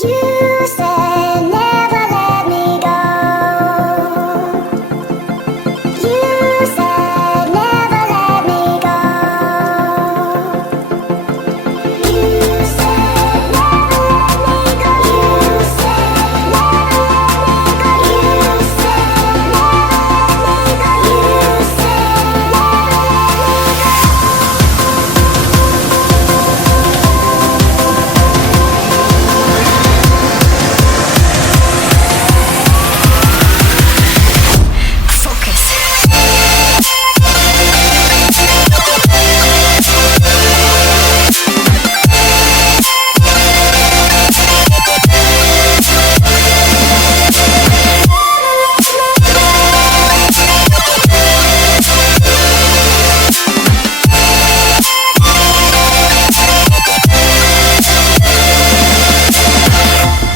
You said never let me go. You said never let me go. You said never let me go. You said never let me go. You said never let me go. You said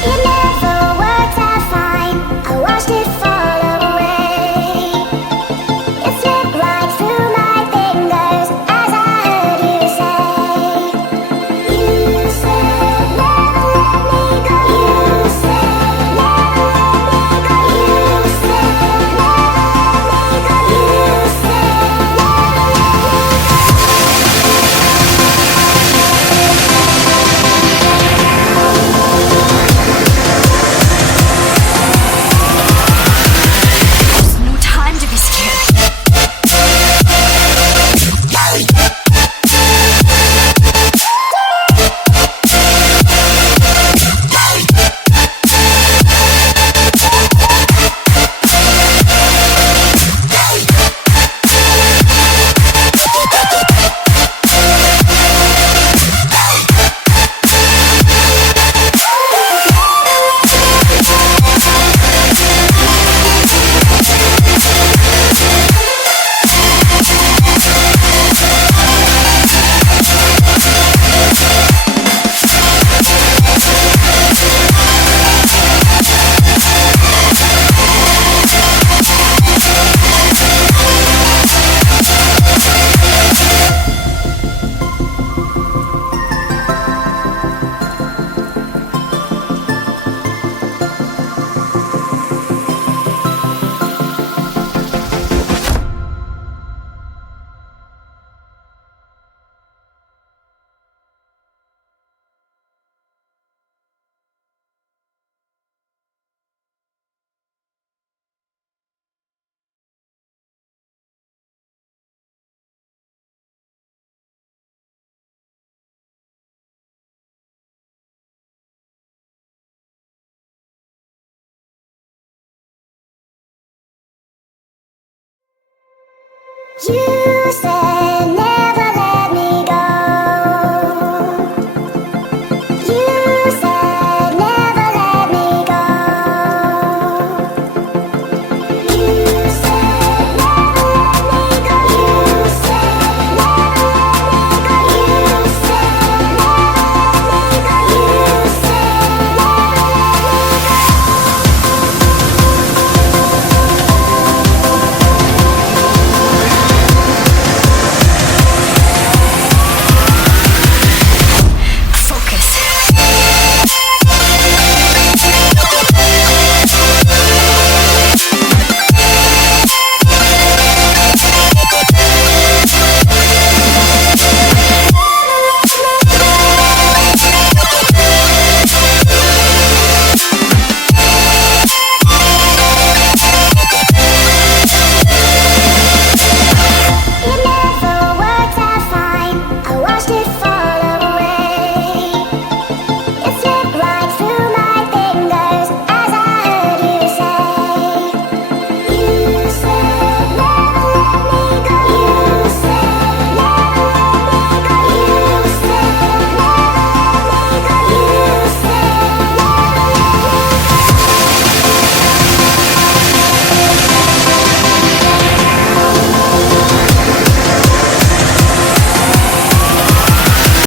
it never worked out fine. I watched it fall away. It slipped right through my fingers as I heard you say. You said never let me go. You said never let me go. You said never let me go. You said There's no time to be scared. you said